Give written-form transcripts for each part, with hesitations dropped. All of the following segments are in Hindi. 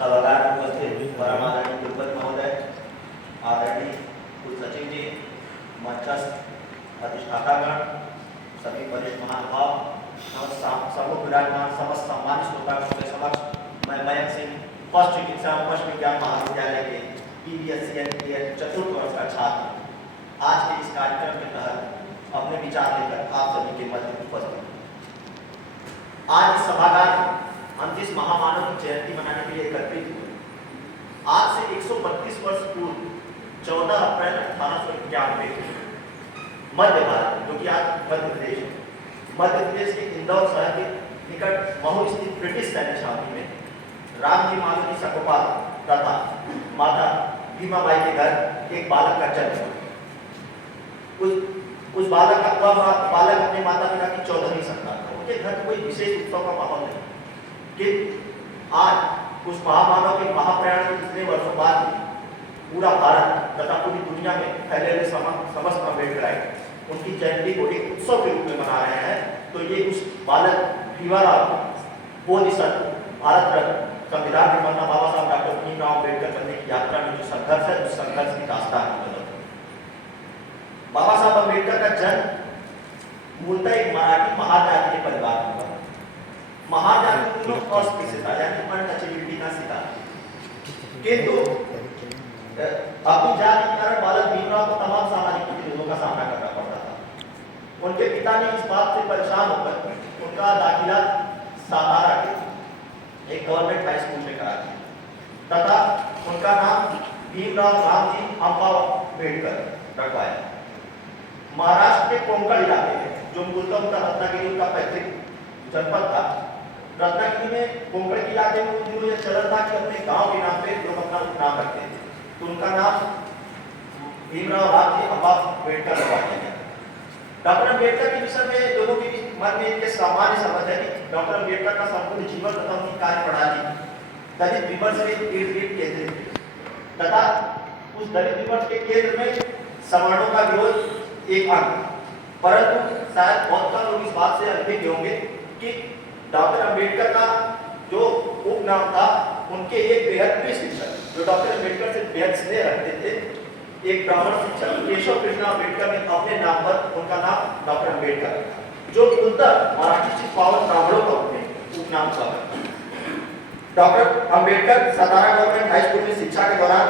सभागार में उपस्थित परम आदरणीय कुलपति महोदय, आदरणीय कुल सचिव जी, मंचस्थ अधिष्ठातागण, सभी वरिष्ठ महानुभाव, समूह विराजमान समस्त सम्मानित श्रोतागणों के समक्ष मैं मयंक सिंह पशु चिकित्सा एवं पशु विज्ञान महाविद्यालय के PBSCN के चतुर्थ वर्ष का छात्र आज के इस कार्यक्रम के तहत अपने विचार लेकर आप सभी के मध्य उपस्थित। आज इस सभागार में 29 महामानव की जयंती मनाने के लिए एकत्रित हुए। आज से 132 वर्ष पूर्व 14 अप्रैल 1891 मध्य भारत, जो कि आज मध्य प्रदेश के इंदौर शहर के निकट महू स्थित ब्रिटिश सैन्य छावनी में रामजी माधोजी सकपाल तथा माता भीमाबाई के घर एक बालक का जन्म हुआ। उस बालक अपने माता पिता की 14वीं संतान था। उनके घर में कोई विशेष उत्सव का माहौल नहीं, कि आज उस महामानव के महाप्रयाण के कितने वर्षों बाद पूरा भारत तथा पूरी दुनिया में फैले हुए समस्त अम्बेडकर उनकी जयंती को एक उत्सव के रूप में मना रहे हैं। तो ये उस बालक भीमाराव बोधिसत्व भारत रत्न संविधान निर्माता बाबा साहब डॉक्टर भीमराव अम्बेडकर बनने की यात्रा में जो संघर्ष है, उस संघर्ष की दास्तान है। बाबा साहब अम्बेडकर का जन्म मूलतः एक मराठी महाजाति के परिवार में हुआ। महाजाति में अस्पृश्यता यानी अनटचेबिलिटी का शिकार, किंतु अपनी जाति के कारण बालक भीमराव को तमाम सामाजिक प्रतिरोधों का सामना करना पड़ता था। उनके पिता ने इस बात से परेशान होकर उनका दाखिला सातारा के एक गवर्नमेंट हाई स्कूल में करा दिया तथा उनका नाम भीमराव रामजी अम्बेडकर रखवाया। महाराष्ट्र के कोंकण इलाके में, जो मूलतः उनका रत्नागिरी उनका पैतृक जनपद था, रत्नागिरी में कोंकण के इलाके में उन दिनों यह चलन था कि अपने गांव के नाम पे लोग अपना उपनाम रखते थे। तो उनका नाम भीमराव रामजी अम्बेडकर रखवा दिया गया। डॉक्टर अम्बेडकर के विषय में लोगों के मन में एक सामान्य समझ है कि डॉक्टर अम्बेडकर का संपूर्ण जीवन तथा उनकी कार्य प्रणाली दलित विमर्श के इर्द गिर्द केंद्रित थी तथा उस दलित विमर्श के केंद्र में सवर्णों का विरोध एक अंग। परंतु शायद बहुत कम लोग इस बात से अभिज्ञ होंगे कि डॉक्टर अम्बेडकर का जो उपनाम था, उनके एक बेहद प्रिय शिक्षक जो डॉक्टर अम्बेडकर से बेहद स्नेह रखते थे, एक ब्राह्मण शिक्षक केशव कृष्ण अम्बेडकर ने अपने नाम पर उनका नाम डॉक्टर अम्बेडकर रखा, जो मूलतः महाराष्ट्र के पावन ब्राह्मणों का उपनाम था। डॉक्टर अम्बेडकर सतारा गवर्नमेंट हाई स्कूल में शिक्षा के दौरान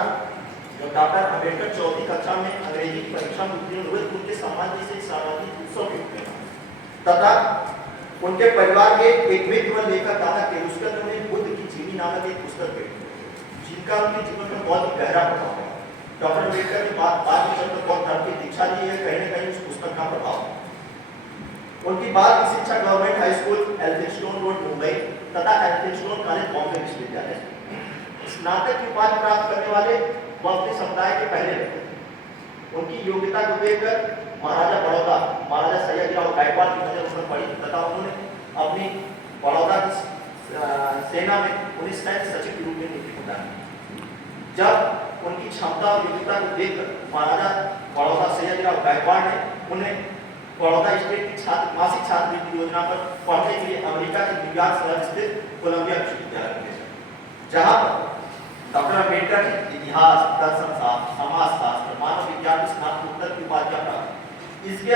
डॉक्टर अम्बेडकर 4वीं कक्षा में अंग्रेजी की परीक्षा में उत्तीर्ण हुए। उनके समाज से सामाजिक उत्सव के तथा उनके परिवार के एक मित्र व लेखक दादा केरुस्कर ने बुद्ध की जीवी नामक एक पुस्तक लिखी, जिनका उनके जीवन में बहुत ही गहरा प्रभाव है। डॉक्टर अम्बेडकर ने बाद में जब बौद्ध धर्म की दीक्षा ली है, कहीं न कहीं उस पुस्तक का प्रभाव। उनकी बाद की शिक्षा government high school Elphinstone road Mumbai तथा एल्फिंस्टोन कॉलेज बॉम्बे विश्वविद्यालय स्नातक की उपाधि प्राप्त करने वाले वो अपने समुदाय के पहले व्यक्ति थे। उनकी योग्यता को देखकर महाराजा बड़ौदा महाराजा सयाजीराव गायकवाड़ की नजर उन पर पड़ी तथा उन्होंने अपनी बड़ौदा की सेना में उन्हें सैन्य सचिव के रूप में नियुक्त किया। जब उनकी क्षमता और योग्यता को देखकर महाराजा बड़ौदा सयाजीराव गायकवाड़ ने उन्हें बड़ौदा स्टेट की मासिक छात्रवृत्ति योजना पर पढ़ने के लिए अमेरिका के न्यूयॉर्क शहर स्थित कोलंबिया विश्वविद्यालय में भेजा, जहां पर डॉक्टर अम्बेडकर ने इतिहास, दर्शन शास्त्र, समाजशास्त्र, मानव विज्ञान में स्नातकोत्तर की उपाधियां प्राप्त। इसके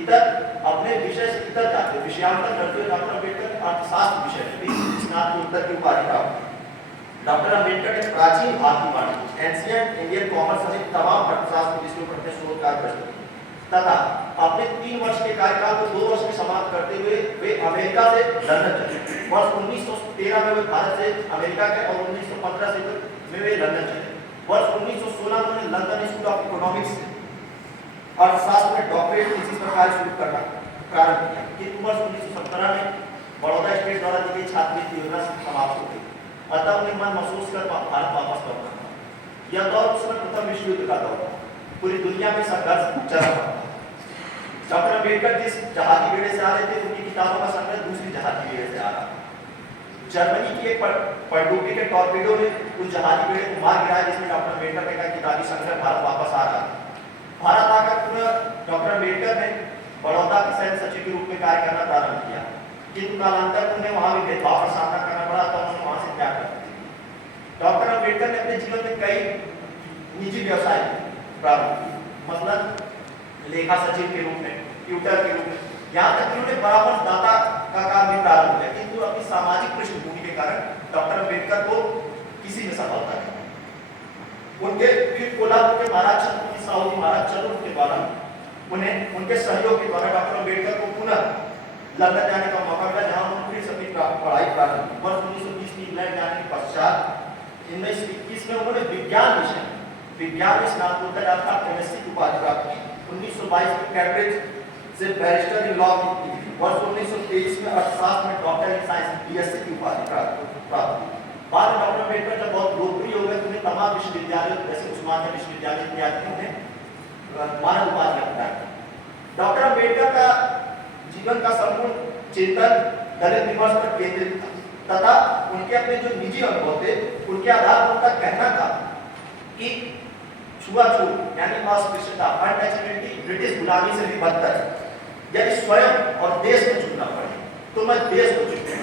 इतर अपने विषय से इतर जाते विषयांतर करते हुए डॉक्टर अम्बेडकर ने अर्थशास्त्र विषय में भी स्नातकोत्तर की उपाधि प्राप्त। डॉक्टर अम्बेडकर ने प्राचीन भारतीय वाणिज्य एंशिएंट इंडियन कॉमर्स सहित तमाम अर्थशास्त्र विषयों पर अपने शोध कार्य प्रस्तुत तथा अपने 3 वर्ष के कार्यकाल को 2 वर्ष में समाप्त करते हुए वे अमेरिका से लंदन चले। वर्ष 1913 में वे भारत से अमेरिका गए और 1915 में वे लंदन चले। वर्ष 1916 में उन्होंने लंदन स्कूल ऑफ इकोनॉमिक्स से अर्थशास्त्र में डॉक्टरेट थीसिस पर कार्य शुरू करना प्रारंभ किया, किंतु वर्ष 1917 में बड़ौदा स्टेट द्वारा दी गई छात्रवृत्ति योजना समाप्त हो गई। अतः उन्हें मन महसूस कर भारत वापस लौटना था। यह दौर उस समय प्रथम विश्व युद्ध का दौर था। पूरी दुनिया में संघर्ष चल रहा था। डॉक्टर अम्बेडकर जिस जहाजी बेड़े से आ रहे थे, उनकी किताबों का संग्रह दूसरी जहाजी बेड़े से आ रहा था। जर्मनी की एक पनडुब्बी के टॉर्पेडो ने उस जहाजी बेड़े को मार गिराया, जिसमें डॉक्टर अम्बेडकर का किताबी संग्रह भारत वापस आ रहा था। भारत आकर डॉक्टर अम्बेडकर ने बड़ौदा के सैन्य सचिव के रूप में कार्य करना प्रारंभ किया, किंतु कालांतर उन्हें वहां भी भेदभाव का सामना करना पड़ा, तो उन्होंने वहां से त्याग कर दिया। अपने जीवन में कई निजी व्यवसाय प्रारंभ किए, मतलब लेखा सचिव के रूप में, ट्यूटर के रूप में, यहाँ तक कि उन्होंने परामर्शदाता का काम भी प्रारंभ किया, किंतु अपनी सामाजिक पृष्ठभूमि के कारण डॉक्टर अम्बेडकर को किसी में सफलता नहीं। उनके फिर कोल्हापुर के महाराज छत्रपति साहू जी महाराज चतुर्थ के द्वारा उन्हें उनके सहयोग के द्वारा डॉक्टर अम्बेडकर को पुनः लंदन जाने का मौका मिला, जहां उन्होंने फिर अपनी पढ़ाई प्रारंभ की। वर्ष 1920 में इंग्लैंड जाने के पश्चात 1921 में उन्होंने विज्ञान में स्नातकोत्तर अर्थात एमएससी की उपाधि प्राप्त की। 1922 में कैम्ब्रिज से बैरिस्टर इन लॉ की। वर्ष 1923 में अर्थशास्त्र में डॉक्टर इन साइंस बीएससी की उपाधि प्राप्त की। बाद में डॉक्टर अम्बेडकर जब बहुत लोकप्रिय हो गए तो उन्हें तमाम विश्वविद्यालयों जैसे उस्मानिया विश्वविद्यालय इत्यादि में मानद उपाधि प्राप्त की। डॉक्टर अम्बेडकर का जीवन का संपूर्ण चिंतन दलित विमर्श पर केंद्रित था तथा उनके अपने जो निजी अनुभव थे उनके आधार पर उनका कहना था कि छुआछूत यानी अस्पृश्यता, अनटचेबिलिटी ब्रिटिश गुलामी से भी बदतर है। यदि स्वयं और देश में चुनना पड़े तो मैं देश को चुनूंगा,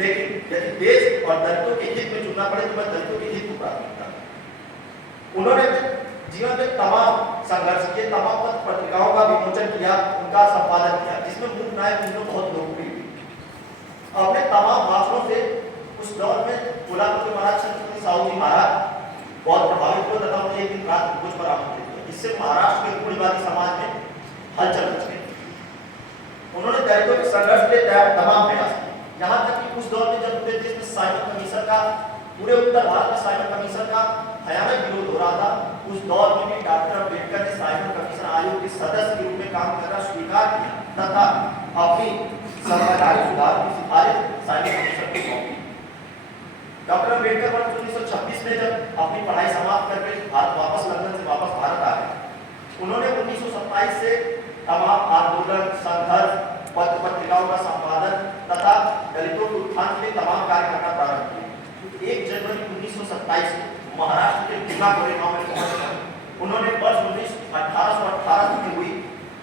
लेकिन यदि देश और दलितों के हित में चुनना पड़े तो मैं दलितों के हित को प्राथमिकता दूंगा। उन्होंने जीवन में तमाम संघर्ष किए, तमाम पत्र पत्रिकाओं का विमोचन किया, उनका संपादन किया, जिसमें मूल नायक उन्होंने बहुत लोकप्रिय हुई। अपने तमाम भाषणों से उस दौर में कोल्हापुर के महाराज छत्रपति साहू जी महाराज बहुत प्रभावित हुए तथा उन्हें एक दिन रात भोज पर आमंत्रित किया। इससे महाराष्ट्र के रूढ़िवादी समाज में हलचल मच गई। उन्होंने दलितों के संघर्ष के तमाम प्रयास किए, यहाँ तक कि उस दौर में जब पूरे देश में साइमन कमीशन का, पूरे उत्तर भारत में साइमन कमीशन का भयानक विरोध हो रहा था, उस दौर में भी डॉक्टर अम्बेडकर ने साइमन कमीशन आयोग के सदस्य के रूप में काम करना स्वीकार किया तथा अपनी संवैधानिक सुधार की सिफारिश साइमन कमीशन को सौंपी। डॉक्टर अम्बेडकर वर्ष 1926 में जब अपनी पढ़ाई समाप्त करके लंदन से वापस भारत आए, उन्होंने 1927 से तमाम आंदोलन, संघर्ष, पत्र पत्रिकाओं का संपादन तथा दलितों के उत्थान के लिए तमाम कार्य करना प्रारंभ किए। 1 जनवरी 1927 में महाराष्ट्र के भीमा कोरेगांव में पहुंचकर उन्होंने वर्ष 1818 में हुई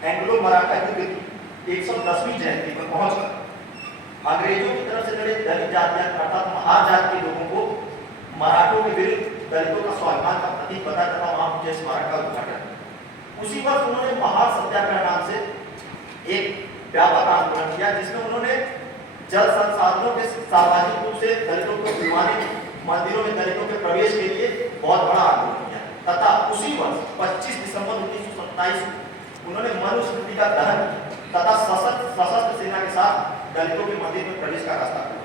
एंग्लो मराठा युद्ध की 110वीं जयंती पर पहुंचकर अंग्रेजों की तरफ से लड़े दलित जातियां अर्थात महार जाति के लोगों को मराठों के विरुद्ध दलितों का स्वाभिमान का प्रतीक बताया तथा वहां मुझे स्मारक का उद्घाटन। उसी वर्ष उन्होंने महार सत्याग्रह नाम से एक व्यापक आंदोलन किया, जिसमें उन्होंने जल संसाधनों के सार्वजनिक रूप से दलितों को दिलवाने, मंदिरों में दलितों के प्रवेश के लिए बहुत बड़ा आंदोलन किया तथा उसी वर्ष 25 दिसंबर 1927 उन्होंने मनुस्मृति का दहन किया तथा सशस्त्र सेना के साथ दलितों के मंदिर में प्रवेश का रास्ता खुला।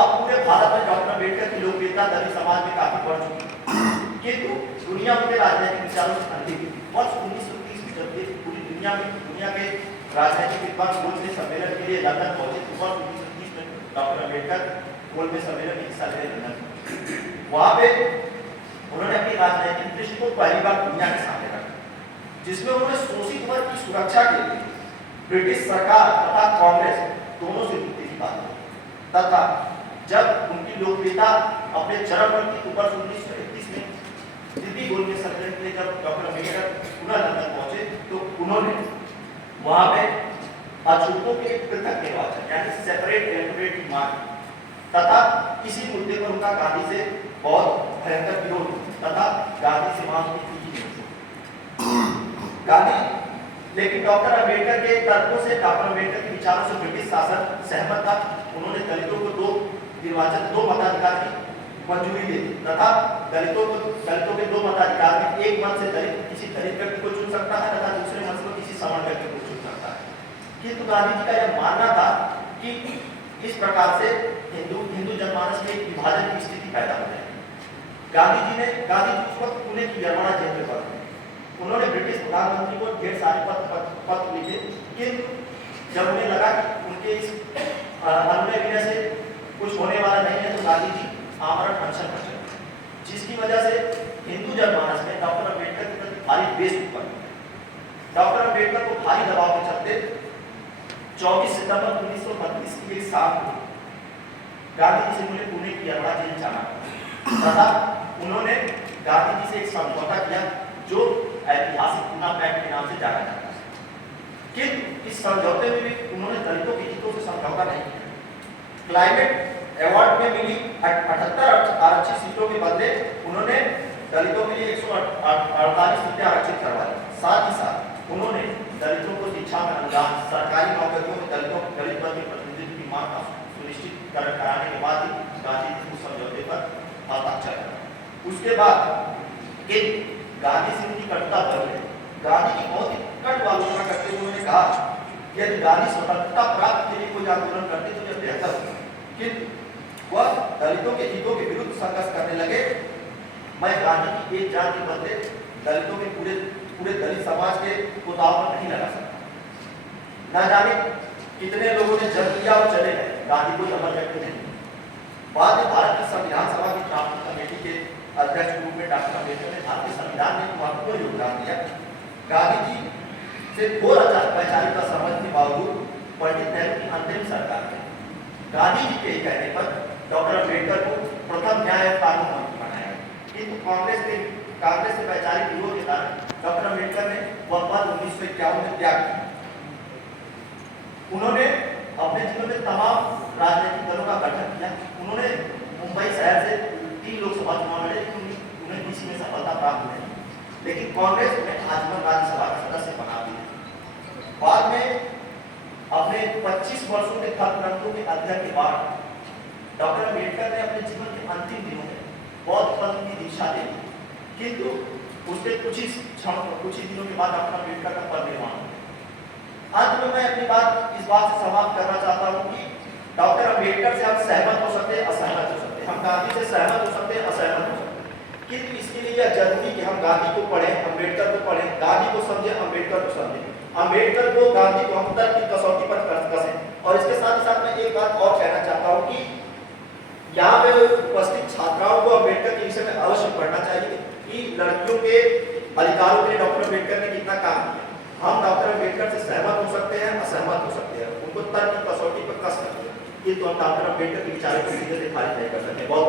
अब पूरे भारत में डॉक्टर अम्बेडकर की लोकप्रियता दलित समाज में काफी बढ़ चुकी है, किंतु दुनिया में राजनीतिक विचारों से ठंडी हुई। वर्ष 1930 में जब पूरी दुनिया के राजनीतिक विद्वान गोलमेज सम्मेलन के लिए लंदन पहुंचे तो वर्ष 1930 में डॉक्टर अम्बेडकर गोलमेज सम्मेलन में हिस्सा ले लंदन। वहां पे उन्होंने अपनी राजनीतिक दृष्टि को पहली बार दुनिया के सामने रखा, जिसमें उन्होंने शोषित वर्ग की सुरक्षा के लिए ब्रिटिश सरकार तथा कांग्रेस दोनों से जुड़ने की बात की तथा जब उनकी लोकप्रियता अपने चरम पर थी तो वर्ष 1931 में दिल्ली गोलमेज सम्मेलन के लिए जब डॉक्टर अम्बेडकर पुनः लंदन पहुंचे तो उन्होंने वहां पे अछूतों के पृथक निर्वाचन यानी सेपरेट इलेक्टोरेट की मांग तथा इसी मुद्दे पर उनका गांधी से बहुत भयंकर विरोध तथा गांधी से मांग की गांधी, लेकिन डॉक्टर अम्बेडकर के तर्कों से, डॉक्टर अम्बेडकर के विचारों से ब्रिटिश शासन सहमत था। उन्होंने दलितों को दो मताधिकार की मंजूरी दी तथा दलितों के 2 मताधिकार में एक मत से दलित किसी दलित व्यक्ति को चुन सकता है तथा दूसरे मत से किसी सवर्ण व्यक्ति को चुन सकता है। किंतु गांधी जी का यह मानना था कि इस प्रकार से हिंदू जनमानस में एक विभाजन की स्थिति पैदा हो जाएगी। गांधी जी उस वक्त पुणे की यरवाड़ा जेल में बंद थे। उन्होंने ब्रिटिश प्रधानमंत्री को ढेर सारे पत्र लिखे, किंतु जब उन्हें लगा कि उनके इस अनुनय विनय से कुछ होने वाला नहीं है तो गांधी जी आमरण अनशन कर चले, जिसकी वजह से हिंदू जनमानस में डॉक्टर अम्बेडकर के प्रति भारी द्वेष उत्पन्न हुआ। डॉक्टर अम्बेडकर को भारी दबाव के चलते 24 सितंबर 1932 की एक शाम को गांधी जी से मुझे पुणे की यरवाड़ा जेल जाना तथा उन्होंने गांधी जी से एक समझौता किया जो ऐतिहासिक पूना पैक्ट के नाम से जाना जाता है। किंतु इस समझौते में भी उन्होंने दलितों के हितों से समझौता नहीं किया। क्लाइमेट अवार्ड में मिली 78 आरक्षित सीटों के के बदले उन्होंने दलितों के लिए 148 सीटें आरक्षित करवाई। साथ ही साथ उन्होंने दलितों को शिक्षा में अनुदान, सरकारी नौकरियों में दलित वर्ग के प्रतिनिधित्व की मांग सुनिश्चित कराने के बाद ही गांधी जी उस समझौते पर हस्ताक्षर करा। उसके बाद एक गांधी सिंह की कटुता बनी है। गांधी की बहुत ही कट आलोचना करते हुए उन्होंने कहा कि यदि गांधी स्वतंत्रता प्राप्त के लिए कोई आंदोलन करते तो यह बेहतर होता, किंतु वह दलितों के हितों के विरुद्ध संघर्ष करने लगे। मैं गांधी की एक जान के बदले दलितों के पूरे दलित समाज के को दांव पर नहीं लगा सकता। न जाने कितने लोगों ने जन्म लिया और चले गए, गांधी कोई अमर व्यक्ति नहीं। बाद में भारत की संविधान सभा की ड्राफ्टिंग कमेटी के अध्यक्ष के रूप में डॉक्टर अम्बेडकर ने भारतीय संविधान में महत्वपूर्ण योगदान दिया। गांधी जी से घोर वैचारिक असहमति के बावजूद पंडित नेहरू की अंतिम सरकार में गांधी जी के कहने पर डॉक्टर अम्बेडकर को प्रथम न्याय और कानून मंत्री बनाया, किंतु कांग्रेस के वैचारिक विरोध के कारण डॉक्टर अम्बेडकर ने वह पद 1951 में त्याग किया। उन्होंने अपने जीवन में तमाम राजनीतिक दलों का गठन किया। उन्होंने मुंबई शहर से 3 लोकसभा चुनाव लड़े, उन्हें किसी में सफलता प्राप्त नहीं, लेकिन कांग्रेस ने आजीवन राज्यसभा का सदस्य बना दिया। बाद में अपने 25 वर्षों के धर्म ग्रंथों के अध्ययन के बाद डॉक्टर अम्बेडकर ने अपने जीवन के अंतिम दिनों में बौद्ध पंथ की दीक्षा ले ली, किंतु उसके कुछ ही दिनों के बाद डॉक्टर अम्बेडकर का परिनिर्वाण हो गया। अंत में मैं अपनी बात इस बात से समाप्त करना चाहता हूँ कि डॉक्टर अम्बेडकर से हम सहमत हो सकते हैं, असहमत हो सकते हैं, हम गांधी से सहमत हो सकते हैं, असहमत हो सकते हैं, किंतु इसके लिए यह जरूरी कि हम गांधी को पढ़ें, अम्बेडकर को पढ़ें, गांधी को समझें, अम्बेडकर को समझें, अम्बेडकर को गांधी को हम तर्क की कसौटी पर कसें। और इसके साथ ही साथ मैं एक बात और कहना चाहता हूँ कि यहाँ पे उपस्थित छात्राओं को अम्बेडकर के विषय में अवश्य पढ़ना चाहिए कि लड़कियों के अधिकारों के लिए डॉक्टर अम्बेडकर ने कितना काम किया। हम डॉक्टर अम्बेडकर से सहमत हो सकते हैं, असहमत हो सकते हैं, उनको तर्क की कसौटी पर कस सकते हैं, किंतु हम डॉक्टर अम्बेडकर के विचारों को सीधे से खारिज नहीं कर सकते। बहुत